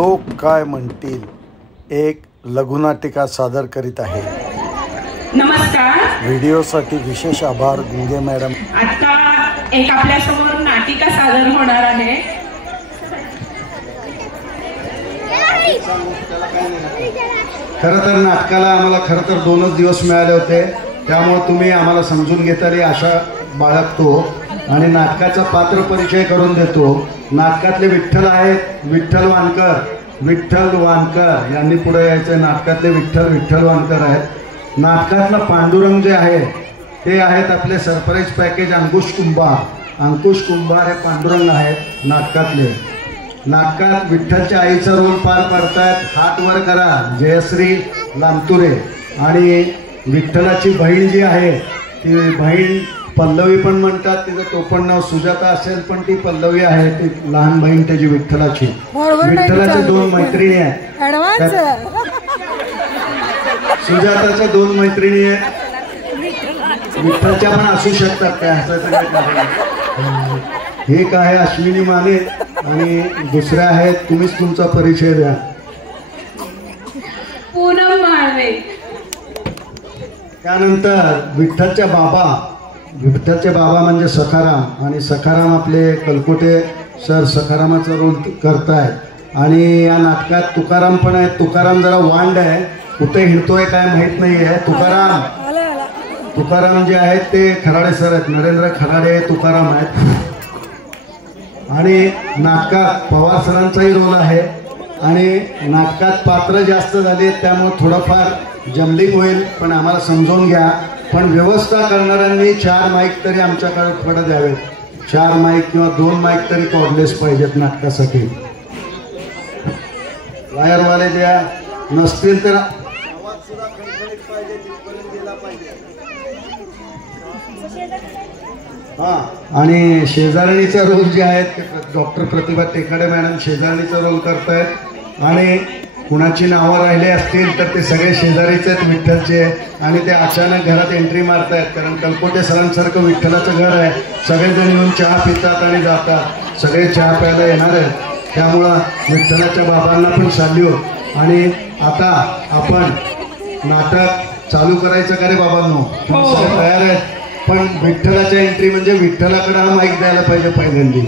लोक काय म्हणतील एक लघुनाटिका सादर करीत आहे। नमस्कार। व्हिडिओसाठी विशेष आभार गुंगे मॅडम। आता एक आपल्या समोर नाटिका सादर होणार आहे। खरं तर नाटकाला आम्हाला खरं तर 2च दिवस मिळाले होते, त्यामुळे तुम्ही आम्हाला समजून घेताली आशा बाळगतो आणि नाटकाचा पात्र परिचय करून देतो। नाटकातले विठ्ठल आहेत विठ्ठल वानकर यांनी पुढे यायचं। नाटकातले विठ्ठल वानकर आहेत। नाटकातलं पांडुरंग जे आहे ते आहेत आपले सरप्राईज पॅकेज अंकुश कुंभार हे पांडुरंग आहेत नाटकातले। नाटकात विठ्ठलच्या आईचा रोल पार पाडतायत हात वर करा जयश्री लांतुरे। आणि विठ्ठलाची बहीण जी आहे ती बहीण पल्लवी पण म्हणतात, तिचं टोपण नाव सुजाता असेल पण ती पल्लवी आहे, ती लहान बहीण त्याची विठ्ठलाची। विठ्ठलाच्या 2 मैत्रिणी आहेत, सुजाताच्या 2 मैत्रिणी आहेत, विठ्ठलच्या पण असू शकतात त्या असं। एक आहे अश्विनी माने आणि दुसऱ्या आहेत, तुम्हीच तुमचा परिचय द्या। पूनम माळवे। त्यानंतर विठ्ठलचे बाबा म्हणजे सखाराम, आणि सखाराम आपले कलकोटे सर सखारामाचा रोल करतायत। आणि या नाटकात तुकाराम पण आहे। तुकाराम जरा वांड आहे, कुठे हिंडतोय काय माहित नाही आहे। तुकाराम जे आहेत ते खराडे सर आहेत, नरेंद्र खराडे तुकाराम आहेत। आणि नाटकात पवार सरांचाही रोल आहे। आणि नाटकात पात्र जास्त झाले त्यामुळे थोडंफार जमलिंग होईल, पण आम्हाला समजून घ्या। पण व्यवस्था करणाऱ्यांनी 4 माईक तरी आमच्याकडे द्यावेत। 4 माईक किंवा 2 माईक तरी कॉर्डलेस पाहिजेत नाटकासाठी। वायरवाले द्या, नसतील तर आणि शेजारणीचा रोल जे आहे डॉक्टर प्रतिभा टेकाडे मॅडम शेजारणीचा रोल करतायत। आणि कुणाची नावं राहिले असतील तर ते सगळे शेजारीचे आहेत विठ्ठलचे, आणि ते अचानक घरात एंट्री मारतायत, कारण कलकोटे सरांसारखं विठ्ठलाचं घर आहे। सगळेजण येऊन चहा पितात आणि जातात, सगळे चहा प्यायला येणार आहेत, त्यामुळं विठ्ठलाच्या बाबांना पण सॅल्यूट। आणि आता आपण नाटक चालू करायचं का रे बाबांनो? तयार आहेत, पण विठ्ठलाच्या एंट्री म्हणजे विठ्ठलाकडे हा माईक द्यायला पाहिजे पहिल्यांदी।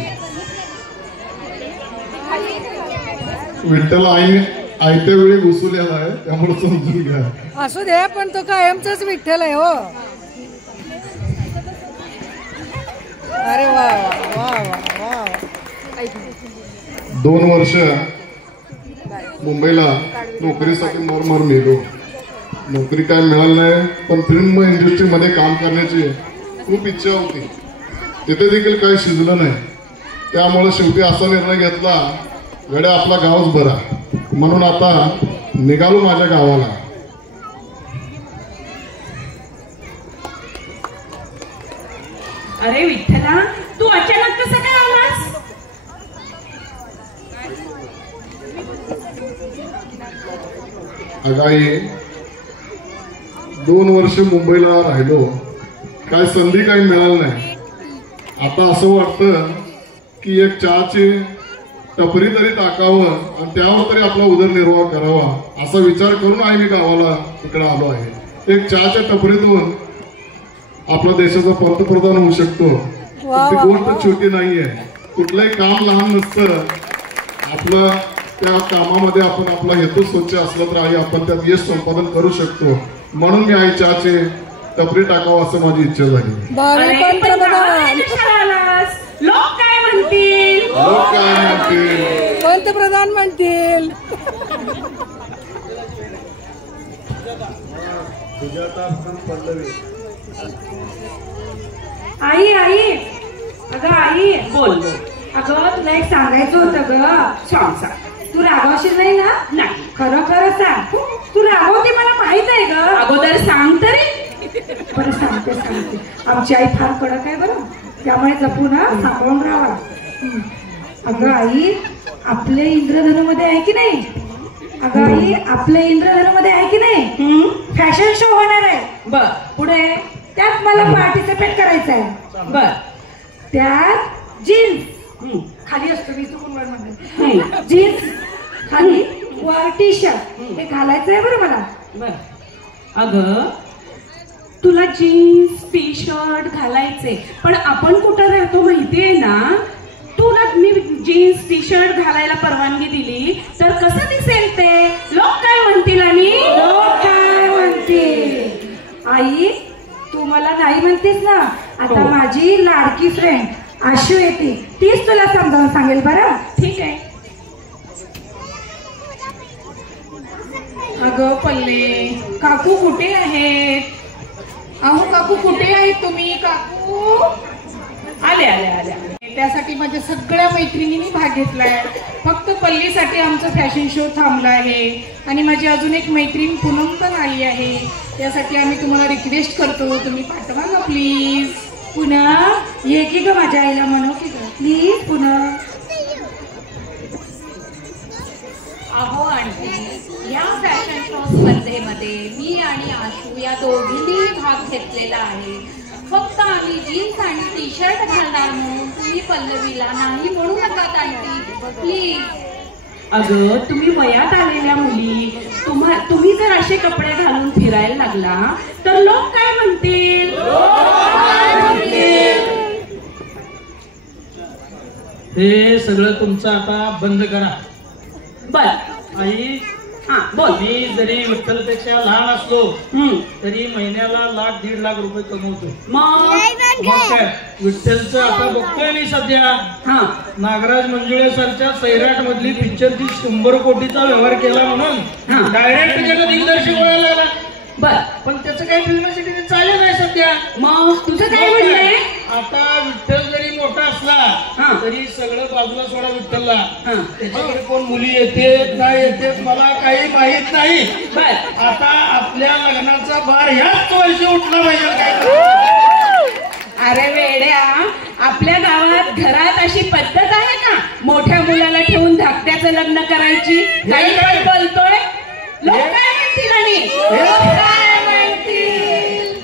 विठ्ठल आयत्या वेळी घुसलेला आहे त्यामुळे समजून घ्या। असू द्या, पण तो कायमचाच विठ्ठल आहे हो। अरे वा वा वा वा। 2 वर्ष मुंबईला नोकरीसाठी मरमर मेलो, नोकरी काय मिळाली नाही, पण फिल्म इंडस्ट्रीमध्ये काम करण्याची खूप इच्छा होती, तिथे देखील काही शिजलं नाही। त्यामुळे शेवटी असा निर्णय घेतला, गड्या आपला गावच बरा, म्हणून आता निघालो माझ्या गावाला। अरे विठ्ठला, तू अचानक कसं काय आलास? अगाई 2 वर्ष मुंबईला राहिलो, काय संधी काही मिळाली नाही। आता असं वाटतं की एक चहाची टपरी तरी टाकावं आणि त्यावर तरी आपला उदरनिर्वाह करावा, असा विचार करून आहे मी गावाला इकडे आलो आहे। एक चहाच्या टपरीतून आपला देशाचा पंतप्रधान होऊ शकतो, ती गोष्ट छोटी नाहीये। कुठलंही काम लहान नसतं, आपलं त्या कामामध्ये आपण आपला हेतू स्वच्छ असला तर आई आपण त्यात यश संपादन करू शकतो, म्हणून मी आई चहाची टपरी टाकावं असं माझी इच्छा झाली। लोक काय म्हणतील? पंतप्रधान म्हणतील। आई अगं आई बोल। अगं तुला एक सांगायचं होतं ग। सांग। तू रागवशील नाही ना? नाही, खरं सांग, तू रागवते मला माहित आहे ग। अगोदर सांग तरी। बरं सांगते। आमची आई फार कडक आहे बरं, त्यामुळे जपून सांभाळून राहा। अगं आई, आपले इंद्रधनुमध्ये आहे की नाही? अगं आई, आपले इंद्रधनुमध्ये आहे की नाही? फॅशन शो होणार आहे। बर, पुढे त्यात मला पार्टिसिपेट करायचं आहे। बर, त्यात जीन्स खाली असतो, मी चुकून जीन्स खाली वर टी शर्ट हे घालायचंय बरं मला. बर अगं तुला जीन्स टी शर्ट घालायचे पण आपण कुठं राहतो माहितीये ना. तुला मी जीन्स टी शर्ट घालायला परवानगी दिली तर कसं दिसेल ते. लोक काय म्हणतील आणि लोक काय म्हणतील. आई तू मला नाही म्हणतेस ना. आता माझी लाडकी फ्रेंड आशू येते तीच तुला समजावून सांगेल बरं. ठीक आहे. अगं पल्ले काकू कुठे आहेत. अहो काकू कुठे आहेत तुम्ही. काकू आले आले आले. त्यासाठी माझ्या सगळ्या मैत्रिणींनी भाग घेतलाय. फक्त पल्लीसाठी आमचा फॅशन शो थांबला आहे. आणि माझी अजून एक मैत्रीण पूनम पण आली आहे. त्यासाठी आम्ही तुम्हाला रिक्वेस्ट करतो तुम्ही पाठवा ना प्लीज. पुन्हा ये की ग माझ्या आईला म्हणू की ग प्लीज पुन्हा. अहो आंटी या फॅशन शो स्पर्धेमध्ये मी आणि आशू या दोघींनी भाग घेतलेला आहे. फक्त आम्ही जीन्स आणि टी शर्ट घालणार म्हणून तुम्ही पल्लवीला नाही म्हणू नका आंटी प्लीज. अगं तुम्ही वयात आलेल्या मुली तुम्ही जर असे कपडे घालून फिरायला लागला तर लोक काय म्हणतील. हे सगळं तुमचं आता बंद करा. बर आई हा बोल. मी जरी विठ्ठलपेक्षा लहान असलो तरी महिन्याला 1,00,000 1,50,000 रुपये कमवतो. मग काय विठ्ठलचं आता बघतोय मी सध्या. हा नागराज मंजुळे सरच्या सैराट मधली पिक्चरची 100 कोटीचा व्यवहार केला म्हणून डायरेक्ट त्याला दिग्दर्शक बोलायला लागला. बर पण त्याचं काही फिल्मसिटी चालू नाही सध्या. मग तुझं काय म्हणणं. आता विठ्ठल जरी मोठा असला तरी सगळं बाजूला सोडा विठ्ठलला. त्याच्याकडे कोण मुली येते नाही येते मला काही माहित नाही. आता आपल्या लग्नाचा भार ह्याच वर्षी उठला पाहिजे. अरे वेड्या आपल्या गावात घरात अशी पद्धत आहे का मोठ्या मुलाला ठेवून धाकट्याचं लग्न करायची. काही काय बोलतोय. लोक काय म्हणतील आणि लोक काय म्हणतील.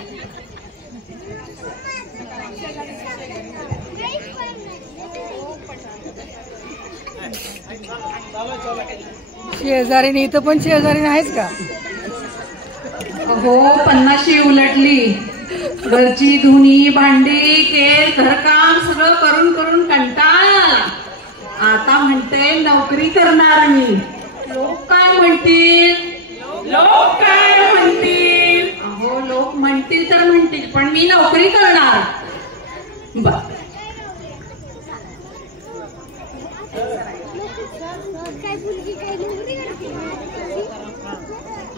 शेजारीने इथं पण शेजारी आहेच का. हो 50शी उलटली. घरची धुनी भांडी केर घरकाम सगळं करून करून कंटाळा. आता म्हणते नोकरी करणार मी. लोक काय म्हणतील. लोक काय म्हणतील. अहो लोक म्हणतील तर म्हणतील पण मी नोकरी करणार. बर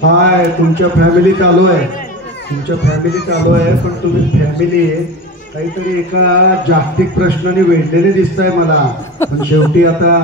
हाय तुमच्या फॅमिलीत आलो आहे. तुमच्या फॅमिलीत आलो आहे पण तुम्ही फॅमिली काहीतरी एका जागतिक प्रश्नाने वेढलेले दिसताय मला. पण शेवटी आता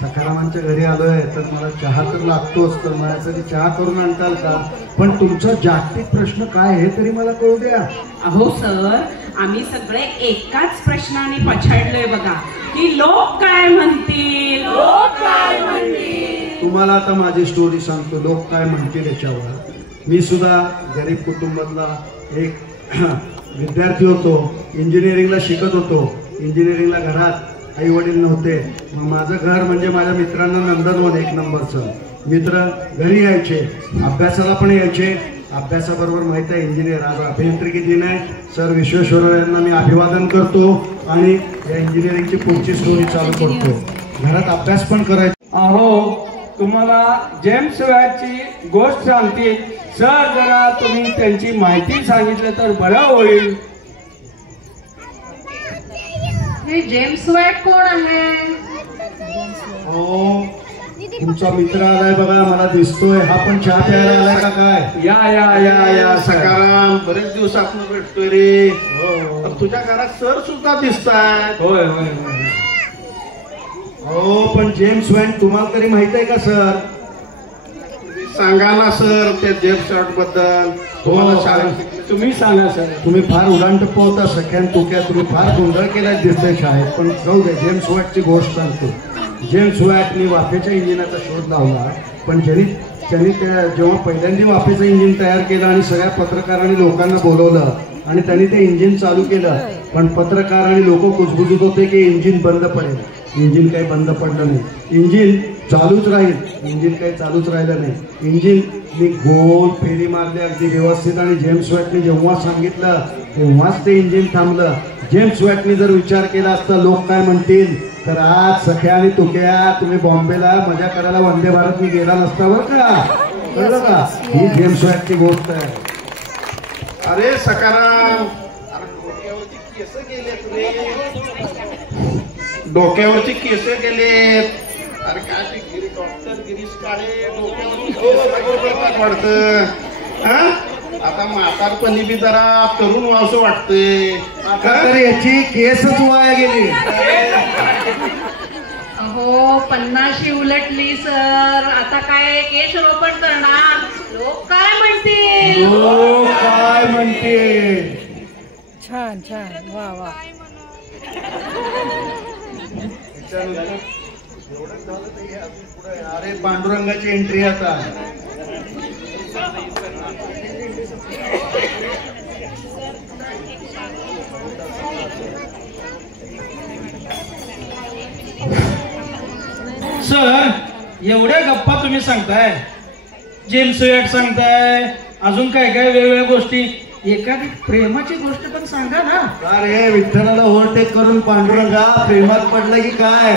सखारामांच्या घरी आलोय तर मला चहा तर लागतोच. तर माझ्यासाठी चहा करून आणताल का. पण तुमचा जागतिक प्रश्न काय हे तरी मला कळू द्या. अहो सर आम्ही सगळे एकाच प्रश्नाने पछाडलोय बघा की लोक काय म्हणतील. लोक काय म्हणतील. तुम्हाला आता माझी स्टोरी सांगतो लोक काय म्हणतील याच्यावर. मी सुद्धा गरीब कुटुंबातला एक विद्यार्थी होतो. इंजिनिअरिंगला शिकत होतो. इंजिनिअरिंगला घरात आई वडील नव्हते. मग माझं घर म्हणजे माझ्या मित्रांना नंदनवन 1 नंबरचं. मित्र घरी यायचे अभ्यासाला पण यायचे. अभ्यासाबरोबर माहिती आहे इंजिनियर आज अभियांत्रिकी दिन आहे. सर विश्वेश्वरराव यांना मी अभिवादन करतो आणि या इंजिनिअरिंगची पुढची स्टोरी चालू करतो. घरात अभ्यास पण करायचा. अहो तुम्हाला जेम्स वॅटची गोष्ट सांगते. सर जरा तुम्ही त्यांची माहिती सांगितलं तर बरं होईल. हे जेम्स वॅट कोण आहे. हो तुमचा मित्र आलाय बघा मला दिसतोय. हा पण चहा प्यायला आलाय का काय. या या या या सकाराम बरेच दिवसातून भेटतोय रे. तुझ्या घरात सर सुद्धा दिसतात. होय होय होय. हो पण जेम्स वॅट तुम्हाला तरी माहित आहे का सर. सांगा ना सर त्या जेम्स वॅट बद्दल. तुम्ही सांगा सर. तुम्ही फार उडाणटप्पा होता सख्यान तुक्या. तुम्ही फार गोंधळ केला दिसतंय शाळेत. पण जाऊ दे जेम्स वॅटची गोष्ट सांगतो. जेम्स वॅटने वाफेच्या इंजिनाचा शोध लावला. पण त्यांनी जेव्हा पहिल्यांदा वाफेचं इंजिन तयार केलं आणि सगळ्या पत्रकारांनी लोकांना बोलवलं आणि त्यांनी ते इंजिन चालू केलं. पण पत्रकार आणि लोक कुजबुजीत होते की इंजिन बंद पडेल. इंजिन काही बंद पडलं नाही. इंजिन चालूच राहील. इंजिन काही चालूच राहिलं नाही. इंजिन मी गोल फेरी मारली अगदी व्यवस्थित आणि जेम्स वॅटने जेव्हा सांगितलं तेव्हाच ते इंजिन थांबलं. जेम्स वॅटने जर विचार केला असता लोक काय म्हणतील तर आज सख्या आणि तुक्या तुम्ही बॉम्बेला मजा करायला वंदे भारतने गेला नसता बरं का. कळलं का. ही जेम्स वॅटची गोष्ट आहे. अरे सकाराम, केस गेले तुले, डोक्यावरची केस गेलेत. अरे काय ते गिरी डॉक्टर गिरीश काळे डोक्यावरची वाटतं. आता म्हातारपणी बी जरा तरुण व्हावंसं वाटतंय. तर याची केसच वाया गेली. अहो 50 उलटली सर, आता काय केश रोपण करणार. लोक काय म्हणतील. लोक काय म्हणतील. छान छान वा वा. अरे पांडुरंगाची एंट्री आता. सर एवढ्या गप्पा तुम्ही सांगताय, जेम्स वॅट सांगताय, अजून काय काय वेगवेगळ्या गोष्टी. एखादी प्रेमाची गोष्ट पण सांगा ना. अरे विठ्ठलाला ओव्हरटेक करून पांडुरंगा प्रेमात पडलं की काय.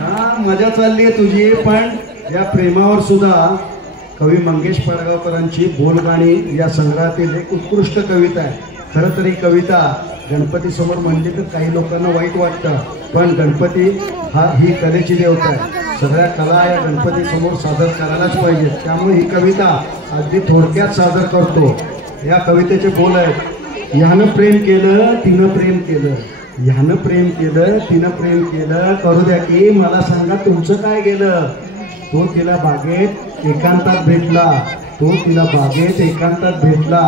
हा मजा चालली आहे तुझी. पण या प्रेमावर सुद्धा कवी मंगेश पडगावकरांची बोलगाणी या संग्रहातील एक उत्कृष्ट कविता आहे. खरं तर ही कविता गणपती समोर म्हणली तर काही लोकांना वाईट वाटतं, पण गणपती ही कलेची देवता आहे. सगळ्या कला या गणपती समोर सादर करायलाच पाहिजेत. त्यामुळे ही कविता अगदी थोडक्यात सादर करतो. या कवितेचे बोल आहेत. ह्यानं प्रेम केलं तिनं प्रेम केलं, ह्यानं प्रेम केलं तिनं प्रेम केलं, करू द्या की मला सांगा तुमचं काय गेलं. तो तिला बागेत एकांतात भेटला, तो तिला बागेत एकांतात भेटला,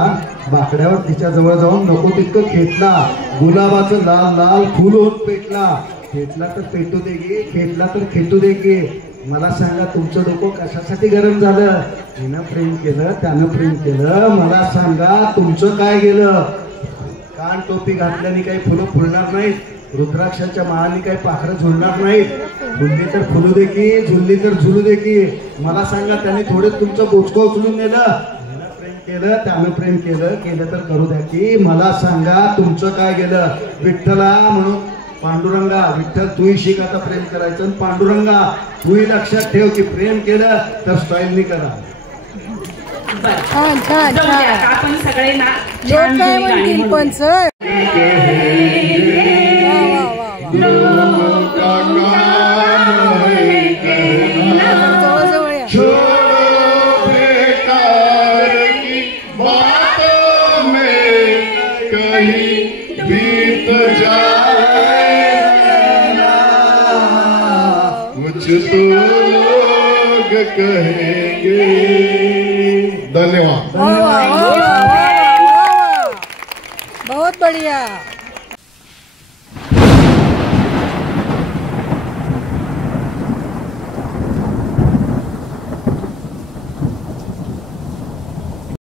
बाकड्यावर तिच्या जवळ जाऊन नको तितकं खेटला, गुलाबाचं लाल लाल फुल होत पेटला, खेटला तर पेटू दे गे, खेटला तर खेटू दे गे, मला सांगा तुमचं डोकं कशासाठी गरम झालं. तिनं प्रेम केलं त्यानं प्रेम केलं, मला सांगा तुमचं काय गेलं. कान टोपी घातल्याने काही फुलं फुलणार नाहीत, रुद्राक्षाच्या माळाने काही पाखरं झुलणार नाहीत, फुलली तर फुलू दे की झुलली तर झुलू दे की, मला सांगा त्याने थोडे तुमचं बोचकं उचलून नेलं. प्रेम केलं त्यानं प्रेम केलं, केलं तर करू द्या की मला सांगा तुमचं काय गेलं. विठ्ठला म्हणून पांडुरंगा, विठ्ठल तूही शिक आता प्रेम करायचं. पांडुरंगा तूही लक्षात ठेव की प्रेम केलं तर स्टाईलनी करा. छान छान छान. आपण सगळे ना लोक काय म्हणतील पण सर. कहेंगे. धन्यवाद. बहुत बढ़िया.